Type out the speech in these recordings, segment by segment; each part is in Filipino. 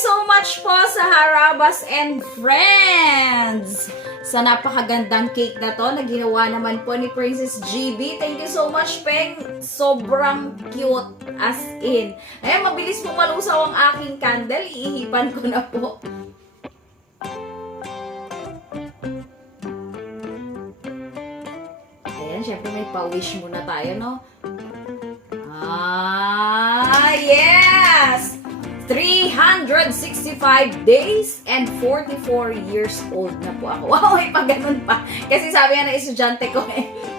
so much po sa Harabas and Friends! Sa napakagandang cake na to na ginawa naman po ni Princess GB. Thank you so much, Peng. Sobrang cute as in. Ayan, mabilis po malusaw ang aking candle. Iihipan ko na po. Ayan, syempre may pa-wish muna tayo, no? Yes! 365 days and 44 years old na po ako. Wow, may pa ganun pa. Kasi sabi nga ng estudyante ko,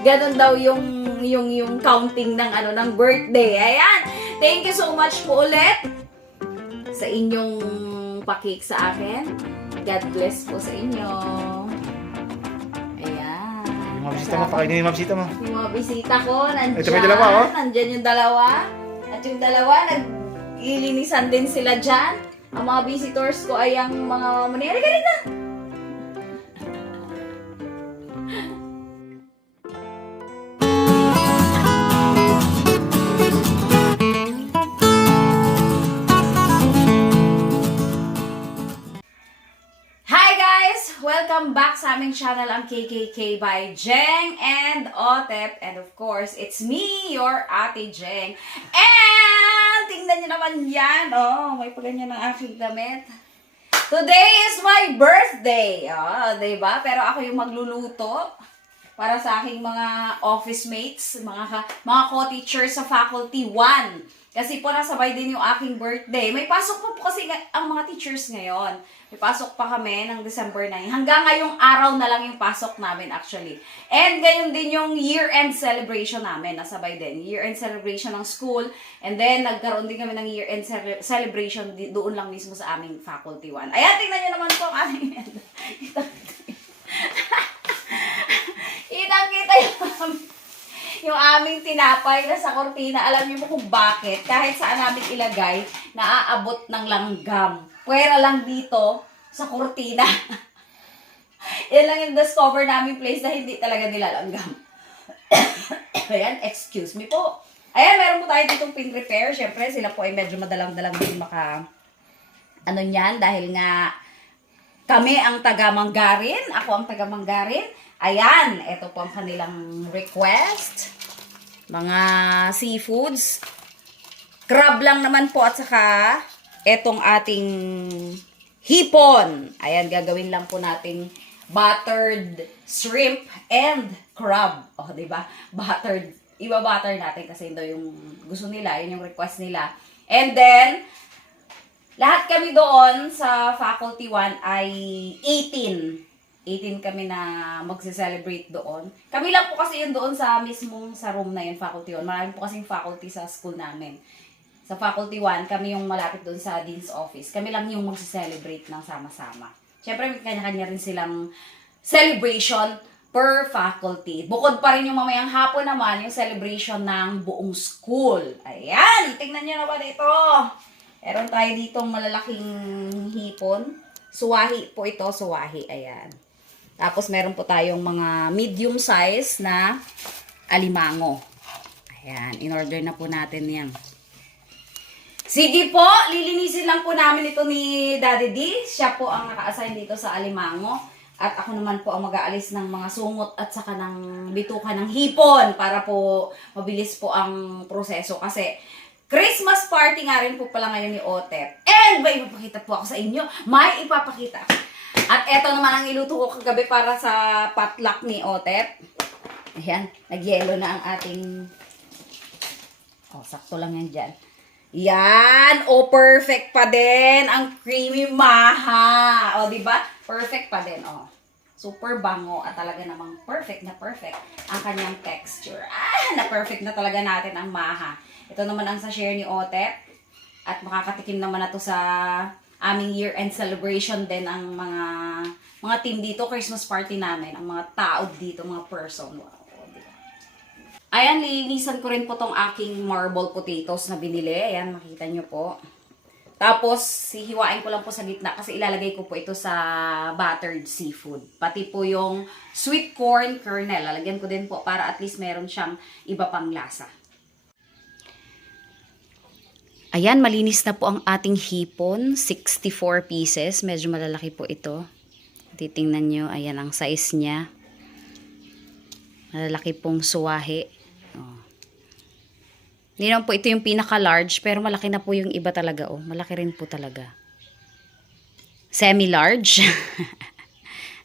ganun daw yung counting ng birthday. Ayan. Thank you so much po ulit sa inyong pakik sa akin. God bless po sa inyo. Ayan. Yung mga bisita mo, pakainin yung mga bisita mo. Yung mga bisita ko, nandyan. Ito may dalawa, oh. Nandyan yung dalawa. At yung dalawa, ilinisan din sila dyan. Ang mga visitors ko ay ang mga mangyari ka rin na. Hi guys! Welcome back sa aming channel, ang KKK by Jeng and Otep. And of course, it's me, your Ate Jeng. And tingnan nyo naman yan. Oh, may paganyan ng aking damit. Today is my birthday. Oh, diba? Pero ako yung magluluto para sa aking mga office mates, mga co-teachers sa Faculty 1. Kasi po nasabay din yung aking birthday. May pasok po kasi ang mga teachers ngayon. May pasok pa kami ng December 9. Hanggang ngayong araw na lang yung pasok namin actually. And ngayon din yung year-end celebration namin. Nasabay din. Year-end celebration ng school. And then nagkaroon din kami ng year-end celebration doon lang mismo sa aming Faculty 1. Ayan, tingnan nyo naman po ang aming Kitang-kita yung aming tinapay na sa kortina. Alam niyo mo kung bakit? Kahit saan namin ilagay, naaabot ng langgam. Pwera lang dito sa kortina. Yan lang yung discover namin place na hindi talaga nilalanggam. Ayan, excuse me po. Ayan, meron po tayo ditong pin repair. Siyempre, sila po ay medyo madalang-dalang din dahil nga kami ang taga-Manggarin. Ako ang taga-Manggarin. Ayan, ito po ang kanilang request. Mga seafoods. Crab lang naman po at saka etong ating hipon. Ayan, gagawin lang po nating buttered shrimp and crab. O, diba? Buttered. Iba-butter natin kasi ito yung gusto nila. Yun yung request nila. And then, lahat kami doon sa Faculty 1 ay 18 kami na magse-celebrate doon. Kami lang po kasi yun doon sa room na yun, Faculty 1. Marami po kasing faculty sa school namin. Sa Faculty 1, kami yung malapit doon sa Dean's Office. Kami lang yung magse-celebrate ng sama-sama. Siyempre, may kanya-kanya rin silang celebration per faculty. Bukod pa rin yung mamayang hapon naman, yung celebration ng buong school. Ayan! Tingnan nyo naman ito. Meron tayo ditong malalaking hipon. Suwahi po ito, suwahi. Ayan. Tapos meron po tayong mga medium size na alimango. Ayan, in-order na po natin yan. Sige po, lilinisin lang po namin ito ni Daddy D. Siya po ang naka-assign dito sa alimango. At ako naman po ang mag-aalis ng mga sungot at saka ng bituka ng hipon para po mabilis po ang proseso. Kasi Christmas party nga rin po pala ngayon ni Otep. And may ipapakita po ako sa inyo. May ipapakita. At eto naman ang iluto ko kagabi para sa potluck ni Otep. Ayan, nag-yellow na ang ating... Oh, sakto lang yan dyan. Yan! Oh, perfect pa din ang creamy maha. Oh, diba? Perfect pa din, oh. Super bango at talaga namang perfect na perfect ang kanyang texture. Na-perfect na talaga natin ang maha. Ito naman ang sa-share ni Otep. At makakatikim naman na to sa aming year-end celebration din ang mga team dito, Christmas party namin, ang mga tao dito, mga person. Wow. Ayan, lilinisan ko rin po tong aking marble potatoes na binili. Ayan, makita nyo po. Tapos, hihiwain ko lang po sa gitna kasi ilalagay ko po ito sa buttered seafood. Pati po yung sweet corn kernel. Lalagyan ko din po para at least meron siyang iba pang lasa. Ayan, malinis na po ang ating hipon. 64 pieces. Medyo malalaki po ito. Titingnan nyo, ayan ang size niya. Malalaki pong suwahe. Oh. Hindi naman po ito yung pinaka-large, pero malaki na po yung iba talaga. Oh. Malaki rin po talaga. Semi-large.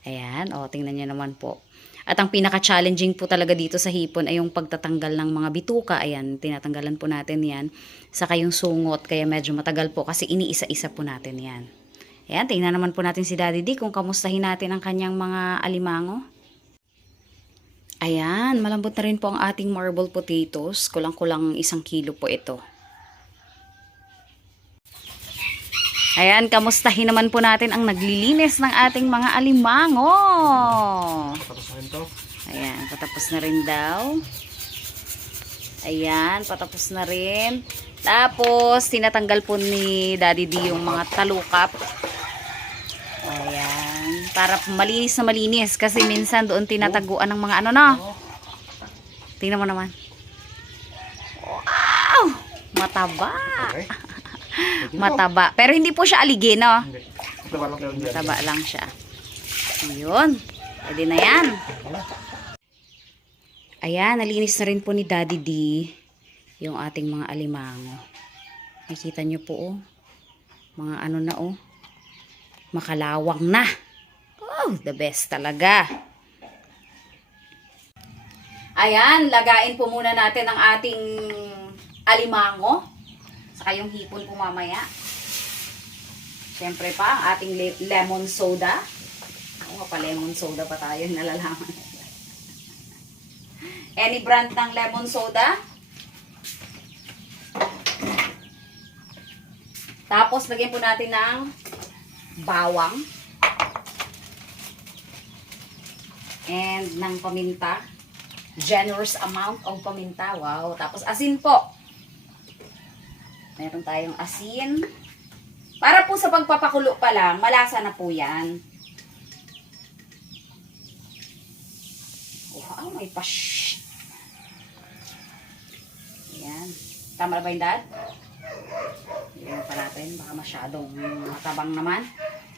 Ayan, oh, tingnan nyo naman po. At ang pinaka-challenging po talaga dito sa hipon ay yung pagtatanggal ng mga bituka. Ayan, tinatanggalan po natin yan. Saka yung sungot, kaya medyo matagal po kasi iniisa-isa po natin yan. Ayan, tingnan naman po natin si Daddy D kung kamustahin natin ang kanyang mga alimango. Ayan, malambot na rin po ang ating marble potatoes. Kulang-kulang 1 kilo po ito. Ayan, kamustahin naman po natin ang naglilinis ng ating mga alimango. Tapos na rin to. Ayan, patapos na rin daw. Ayan, patapos na rin. Tapos, tinatanggal po ni Daddy D yung mga talukap. Ayan, para malinis na malinis. Kasi minsan doon tinataguan ng mga ano na. Tingnan mo naman. Wow! Mataba. Okay. Mataba. Pero hindi po siya aligin, no? Hindi. Mataba lang kayo dyan. Mataba lang siya. Ayun. Pwede na yan. Ayan, nalinis na rin po ni Daddy D yung ating mga alimango. Nakikita nyo po, oh. Mga ano na, oh. Makalawang na. Oh, the best talaga. Ayan, lagain po muna natin ang ating alimango. Saka yung hipon po mamaya. Siyempre pa, ang ating lemon soda. Oo nga pa, lemon soda pa tayo, nalalaman. Any brand ng lemon soda. Tapos, lagyan po natin ng bawang. And ng paminta. Generous amount of paminta. Wow. Tapos, asin po. Meron tayong asin. Para po sa pagpapakulo pa lang, malasa na po yan. Wow, may pash. Ayan. Tama na ba yung dad? Ayan pa natin. Baka masyadong matabang naman.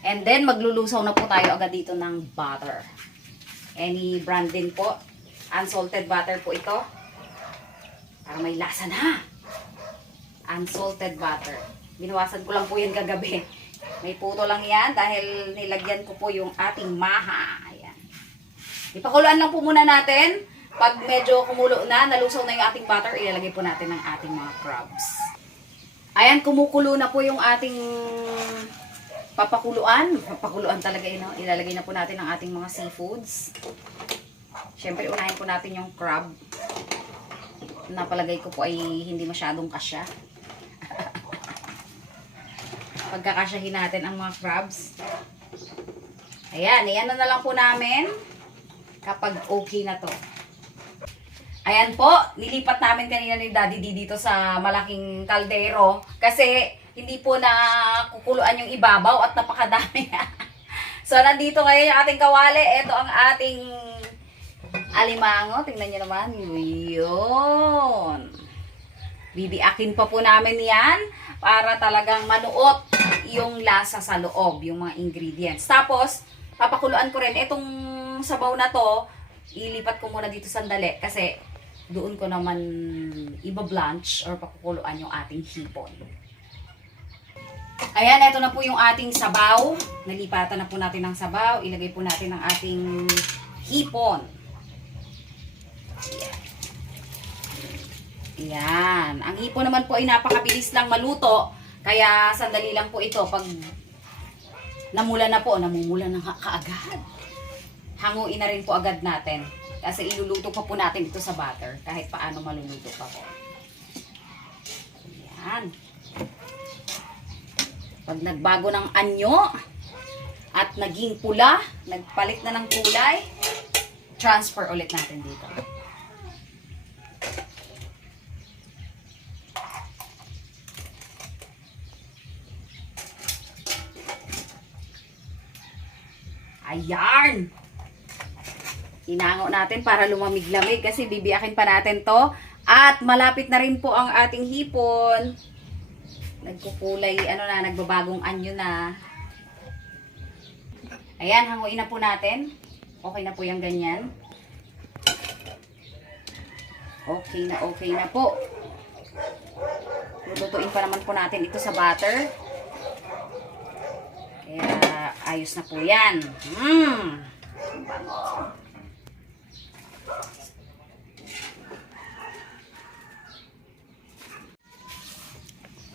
And then, maglulusaw na po tayo agad dito ng butter. Any brand din po. Unsalted butter po ito. Para may lasa na. Unsalted butter. Binawasan ko lang po yan kagabi. May puto lang yan dahil nilagyan ko po yung ating maha. Ayan. Ipakuluan lang po muna natin. Pag medyo kumulo na, nalusaw na yung ating butter, ilalagay po natin ang ating mga crabs. Ayan, kumukulo na po yung ating papakuluan. Papakuluan talaga yun. Ilalagay na po natin ang ating mga seafoods. Siyempre, unahin po natin yung crab. Napalagay ko po ay hindi masyadong kasya. Pagkakasyahin natin ang mga crabs. Ayan, iyan na lang po namin kapag okay na to. Ayan po, nilipat namin kanina ni Daddy D dito sa malaking kaldero kasi hindi po na kukuluan yung ibabaw at napakadami. So, nandito ngayon yung ating kawali. Ito ang ating alimango. Tingnan nyo naman. Yun. Bibiakin pa po namin yan para talagang manuot yung lasa sa loob, yung mga ingredients. Tapos, papakuluan ko rin. Itong sabaw na to, ilipat ko muna dito sandali kasi doon ko naman iba-blanch or pakukuluan yung ating hipon. Ayan, ito na po yung ating sabaw. Nalipatan na po natin ng sabaw. Ilagay po natin ang ating hipon. Ayan. Ang hipon naman po ay napakabilis lang maluto. Kaya sandali lang po ito. Pag namula na po, namumula na kaagad. Hanguin na rin po agad natin. Kasi iluluto pa po natin ito sa butter. Kahit paano maluluto pa po. Ayan. Pag nagbago ng anyo at naging pula, nagpalit na ng kulay, transfer ulit natin dito. Ayan! Inango natin para lumamig-lamig kasi bibiyakin pa natin to. At malapit na rin po ang ating hipon. Nagkukulay, ano na, nagbabagong anyo na. Ayan, hanguin na po natin. Okay na po yung ganyan. Okay na po. Lulutuin pa naman po natin ito sa butter. Kaya, ayos na po yan.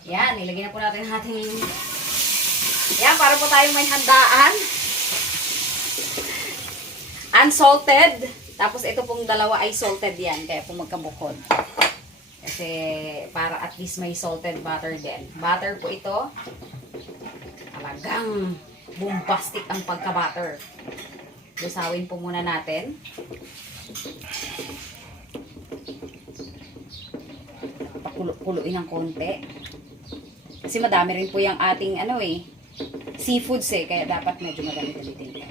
Yan, nilagyan na po natin ang ating... Yan, para po tayong may handaan. Unsalted. Tapos ito pong dalawa ay salted yan. Kaya po magkabukod. Kasi para at least may salted butter din. Butter po ito. Talagang bombastic ang pagka-butter. Lusawin po muna natin. Pakulo-kuloin ng konti. Kasi madami rin po yung ating seafoods kaya dapat medyo madami-damitin ka.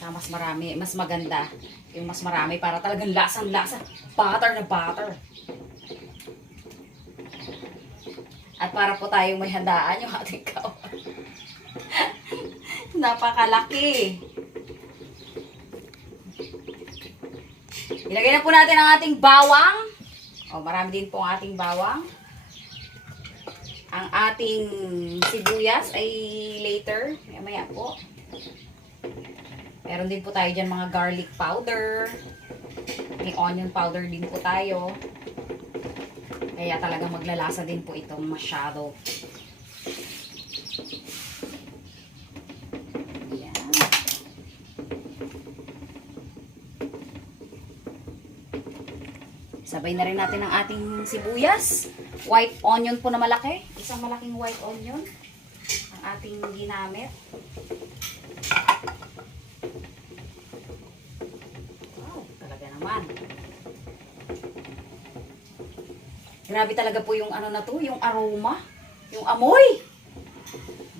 Sa mas marami, mas maganda. Yung mas marami para talagang lasang-lasa. Butter na butter. At para po tayong may handaan yung ating kawan. Napakalaki. Ilagay na po natin ang ating bawang. Marami din po ang ating bawang. Ang ating sibuyas ay later. Maya po. Meron din po tayo dyan mga garlic powder. May onion powder din po tayo. Kaya talagang maglalasa din po itong masyado. Ayan. Sabay na rin natin ang ating sibuyas. White onion po na malaki. Isang malaking white onion. Ang ating ginamit. Wow, talaga naman. Grabe talaga po yung ano na to, yung aroma, yung amoy.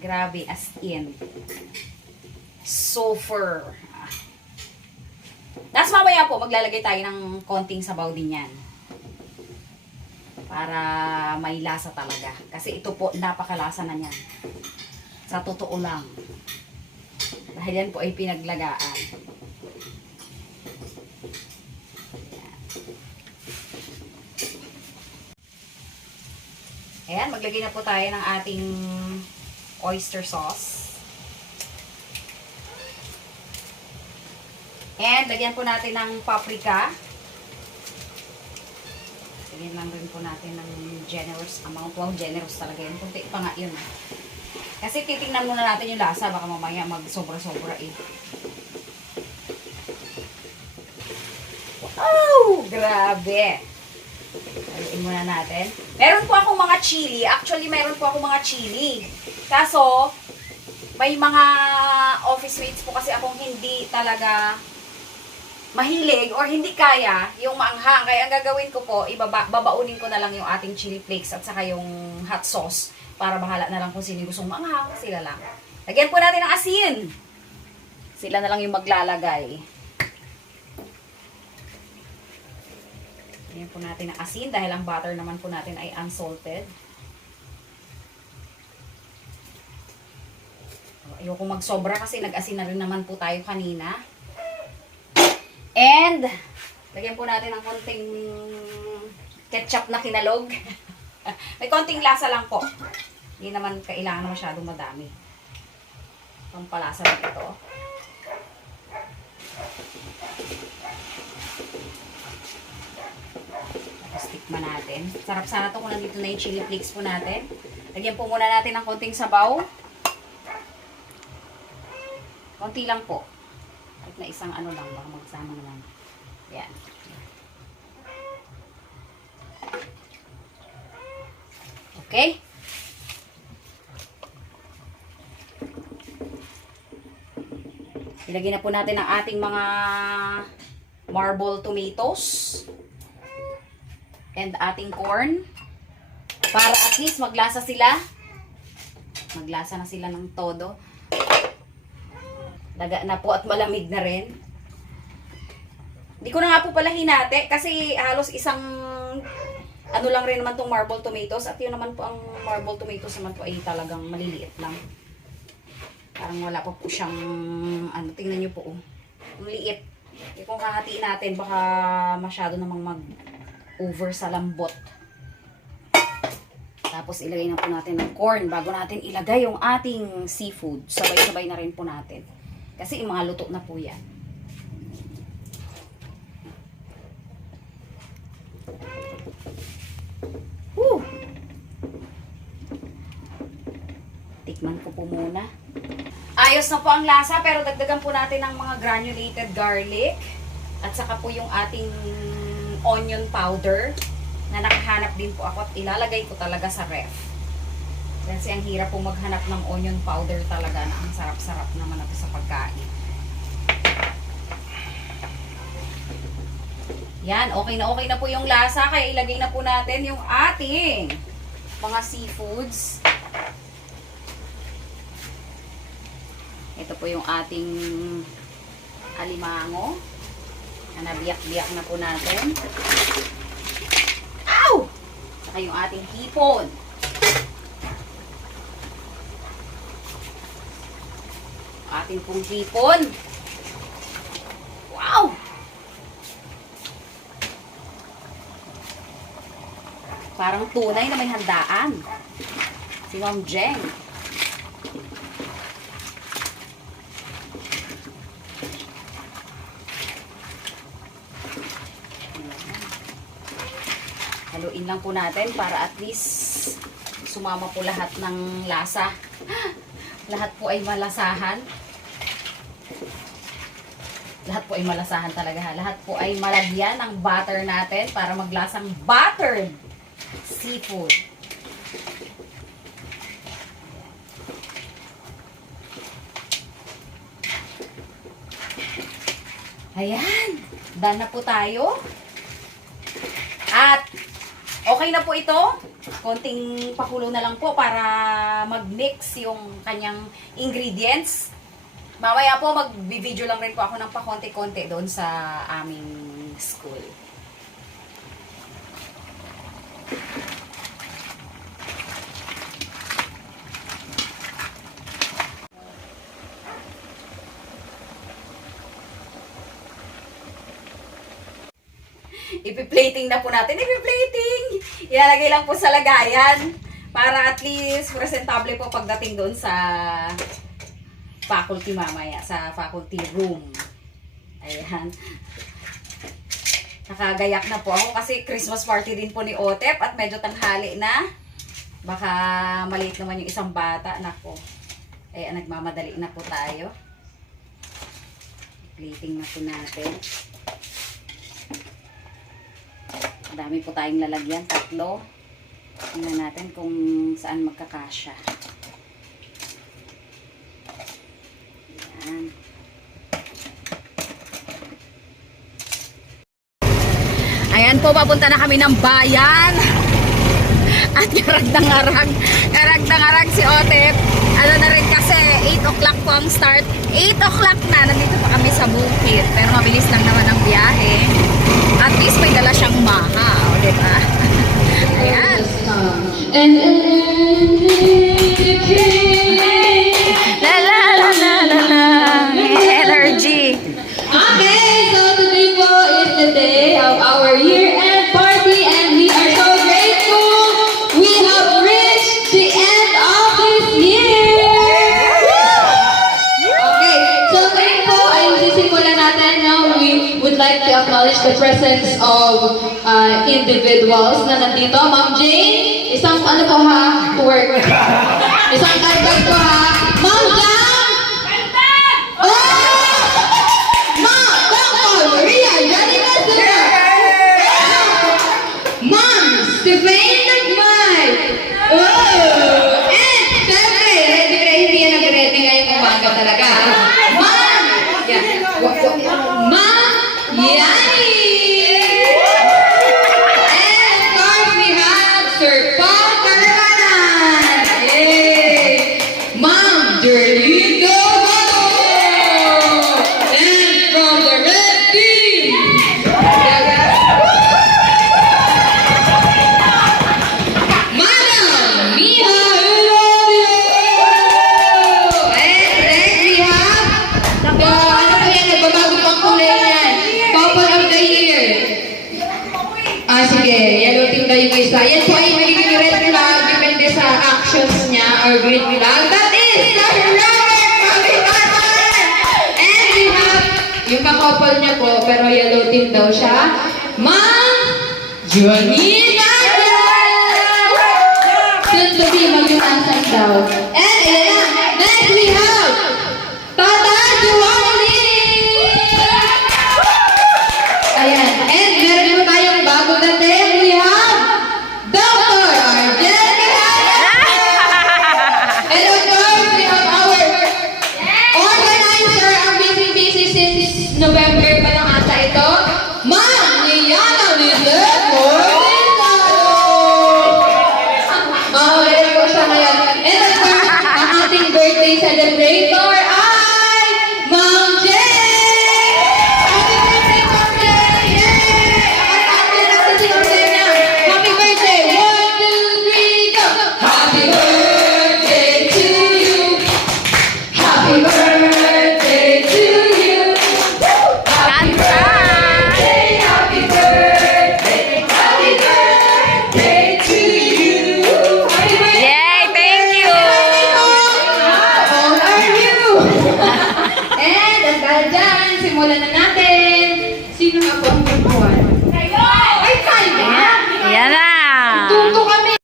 Grabe, as in. Sulfur. Tapos mamaya po, maglalagay tayo ng konting sabaw din yan. Para may lasa talaga. Kasi ito po, napakalasa na niyan. Sa totoo lang. Dahil yan po ay pinaglagaan. Ayan, maglagay na po tayo ng ating oyster sauce. And, lagyan po natin ng paprika. Lagyan lang rin po natin ng generous amount. Wow, generous talaga yun. Kunti pa nga yun. Kasi titingnan muna natin yung lasa. Baka mamaya mag-sobra-sobra eh. Wow! Grabe! Haluin muna natin. Meron po akong mga chili. Actually, meron po akong mga chili. Kaso, may mga office mates po kasi akong hindi talaga mahilig or hindi kaya yung maanghang. Kaya ang gagawin ko po, babaunin ko na lang yung ating chili flakes at saka yung hot sauce para bahala na lang kung sino gustong maanghang. Sila lang. Lagyan po natin ng asin. Sila na lang yung maglalagay. Lagyan po natin ng asin dahil ang butter naman po natin ay unsalted. Ayoko magsobra kasi nag-asin na rin naman po tayo kanina. And, lagyan po natin ng konting ketchup na kinalog. May konting lasa lang po. Hindi naman kailangan na masyadong madami. Pampalasa lang ito. Tapos tikman natin. Sarap sana ito kung nandito na yung chili flakes po natin. Lagyan po muna natin ng konting sabaw. Konti lang po. Kahit na isang ano lang, baka magsama naman. Yan. Okay? Ilagay na po natin ang ating mga marble tomatoes and ating corn para at least maglasa sila. Maglasa na sila ng todo. Daga na po at malamig na rin. Hindi ko na nga po pala hinati kasi halos isang Ano lang rin naman tong marble tomatoes. At yun naman po, ang marble tomatoes naman po ay talagang maliliit lang. Parang wala pa po siyang, ano, tingnan nyo po, oh. Ang liit. E kung kahatiin natin, baka masyado namang mag-over sa lambot. Tapos ilagay na po natin ng corn bago natin ilagay yung ating seafood. Sabay-sabay na rin po natin. Kasi yung mga luto na po yan. Woo! Tikman ko po muna. Ayos na po ang lasa pero dagdagan po natin ng mga granulated garlic. At saka po yung ating onion powder. Na nakahanap din po ako at ilalagay ko talaga sa ref. Kasi ang hirap po maghanap ng onion powder talaga na ang sarap-sarap naman ito sa pagkain. Yan, okay na po yung lasa kaya ilagay na po natin yung ating mga seafoods. Ito po yung ating alimango. Na nabiyak-biyak na po natin. Saka yung ating hipon. Ating pong hipon. Wow! Parang tunay na may handaan. Si Ma'am Jeng. Haluin lang po natin para at least sumama po lahat ng lasa. Lahat po ay malasahan. Lahat po ay malasahan talaga. Lahat po ay malagyan ng butter natin para maglasang buttered seafood. Ayan. Done na po tayo. At okay na po ito. Konting pakulo na lang po para mag-mix yung kanyang ingredients. Mamaya po mag-video lang rin po ako ng pakonti-konti doon sa aming school. Ipi-plating na po natin. Ipi-plating! Ilalagay lang po sa lagayan para at least presentable po pagdating doon sa faculty mamaya, sa faculty room. Ayan. Nakagayak na po ako kasi Christmas party din po ni Otep at medyo tanghali na. Baka maliit naman yung isang bata. Nako. Ayan, nagmamadali na po tayo. Plating na po natin. Dami po tayong lalagyan, 3. Tingnan natin kung saan magkakasya. Ayan. Ayan po, papunta na kami ng bayan. At karag si Otep. Ano na rin kasi, 8 o'clock po ang start. 8 o'clock na, nandito pa kami sa bukid. Pero mabilis lang naman ang biyahe. At least may dala siyang maha, o diba? Ayan. La la la la la la. Energy. Okay, so today po is the day of our year-end party and we are so grateful we have reached the end of this year! Okay, so ngayon po ay sisimulan natin na we would like to acknowledge the presence of individuals na nandito. Ma'am Jane, isang ano po ha, work. Isang kagad po ha. Ma'am Jane! Oh! Maria, Johnny Messenger! Ma'am, Stephane Nagmay! Oh! And, syempre, hindi yan nag-ready ngayong umaga talaga. Ma'am! Ma'am Yani! And, of course, we have Sir Paul Caravanan! Hey! Ma'am Derlito! And from the red team! actions niya or great flag. That is Sir Robert Pagkakatan! And we have yung kakopol niya po, pero yellow team daw siya, Ma'am Jonina! Soon to be mag-unasan daw. And ayan na, next we have Tata Juwani! Ayan, and meron po tayong bago dating. We have Dr. Arjen and of course, we have our organizer, ang busy since November pa lang ata ito, Ma'am Liana Lizette Mortizado! Mawala po siya ngayon. And of course, ang ating birthday celebrator ay Ma'am Jay! Happy birthday, Ma'am Jay! Yay! Ang ating nagsasinunod niya. Happy birthday! 1, 2, 3, go! Happy birthday to you! Happy birthday to you! Happy birthday! Happy birthday! Happy birthday to you! Happy birthday! Yay! Thank you! How old are you? And at dahil dyan, simulan na natin. Sino nga po ang gagawin? Ay, kayo! Yan na! Tuto kami!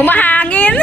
Humahangin!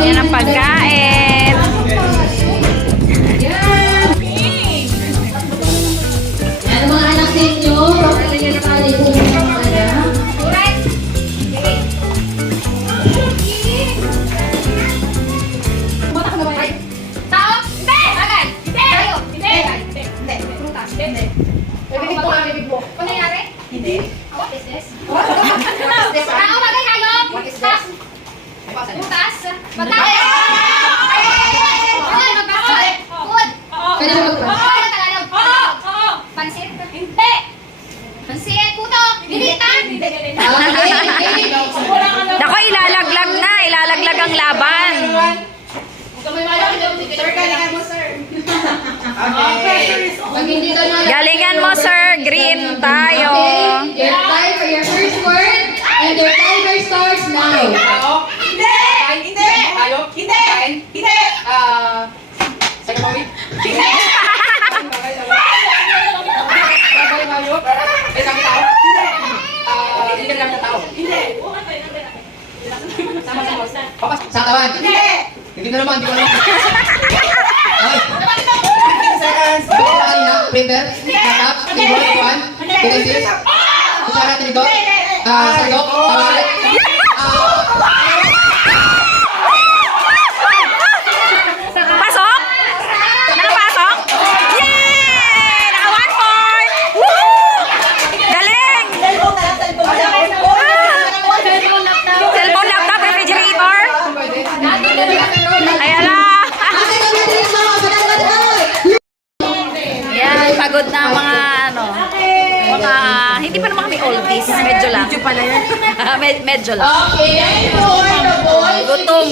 Yan ang pagkain. Yan mga anak ninyo, pakala niyo na tayo kung ano. Pansit? Si Kuto, bilitan! Okay. Nako, ilalaglag na. Ilalaglag ang laban. Sir, galingan mo, sir. Pag hindi ka na- Galingan mo, sir. Green tayo. Okay, your time for your first word, and your timer starts now. Hindi! Hindi! Hayop? Hindi! Hindi! Sagawin? Hindi! Sabay hayop? May kami tao? Hindi! Hindi kami tao? Hindi! Sama-sama. Papas, sa kawan? Hindi! Hindi na naman, hindi ko naman. Ay! 15 seconds! Pwede na kanina, printer, laptop, keyboard, kuhan, pinensis, kutsara natin dito, sandok, tawag, Pasok? Nakapasok? Yay! Naka 1 point! Woohoo! Galing! Cellphone, laptop, refrigerator. Ayan na. Yan, pagod na ang mga ano. Mga, hindi pa naman kami oldies. Medyo lang. Medyo pala yan. Medyo lang. Okay, for the boys. Gutom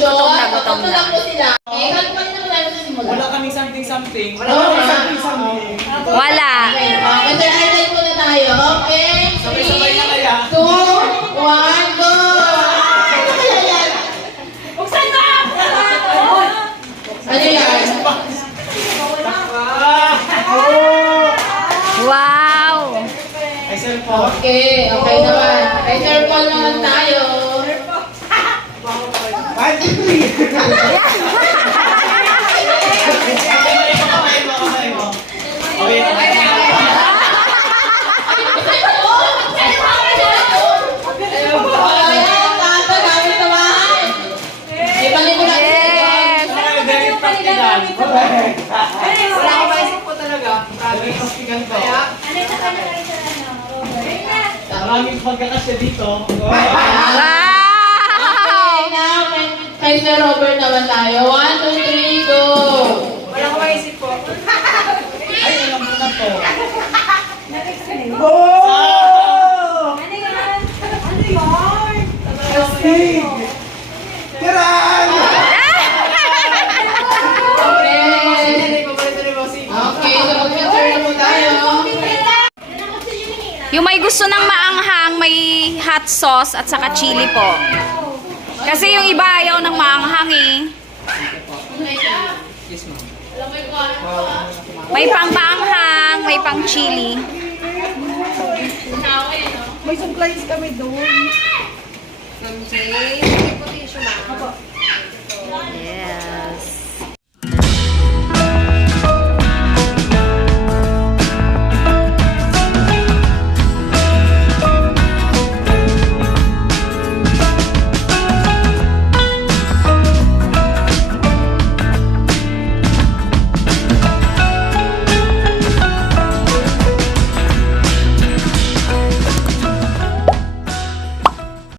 na. po sila. Okay, kanina na tayo nagsimula. Wala kaming something. Wala Oo, kaming nga. something. Wala. Okay, Mr. Idol muna tayo. Okay, Sabay-sabay na kaya. 2, 1, go! Ano yan? Wow! Ay, cellphone. Okay, okay naman. May circle naman tayo. 1, 2, 3. Ayan, tata, gamit sa bahay. Ipangin mo natin sa Yes! Very practical. Wala ko maisip po talaga. Very practical ko. Maraming pagkakasya dito. Wow! Okay, now, kay Sir Robert naman tayo. 1, 2, 3, go! Wala ko maisip po. Ay, alam mo na to. Astig! Tiran! Okay, so mag-answer na po tayo. Yung may gusto ng maanghang, may hot sauce at saka chili po. Kasi yung iba ayaw ng maanghang eh. May pang maanghang, may pang chili. May supplies kami doon. Yes.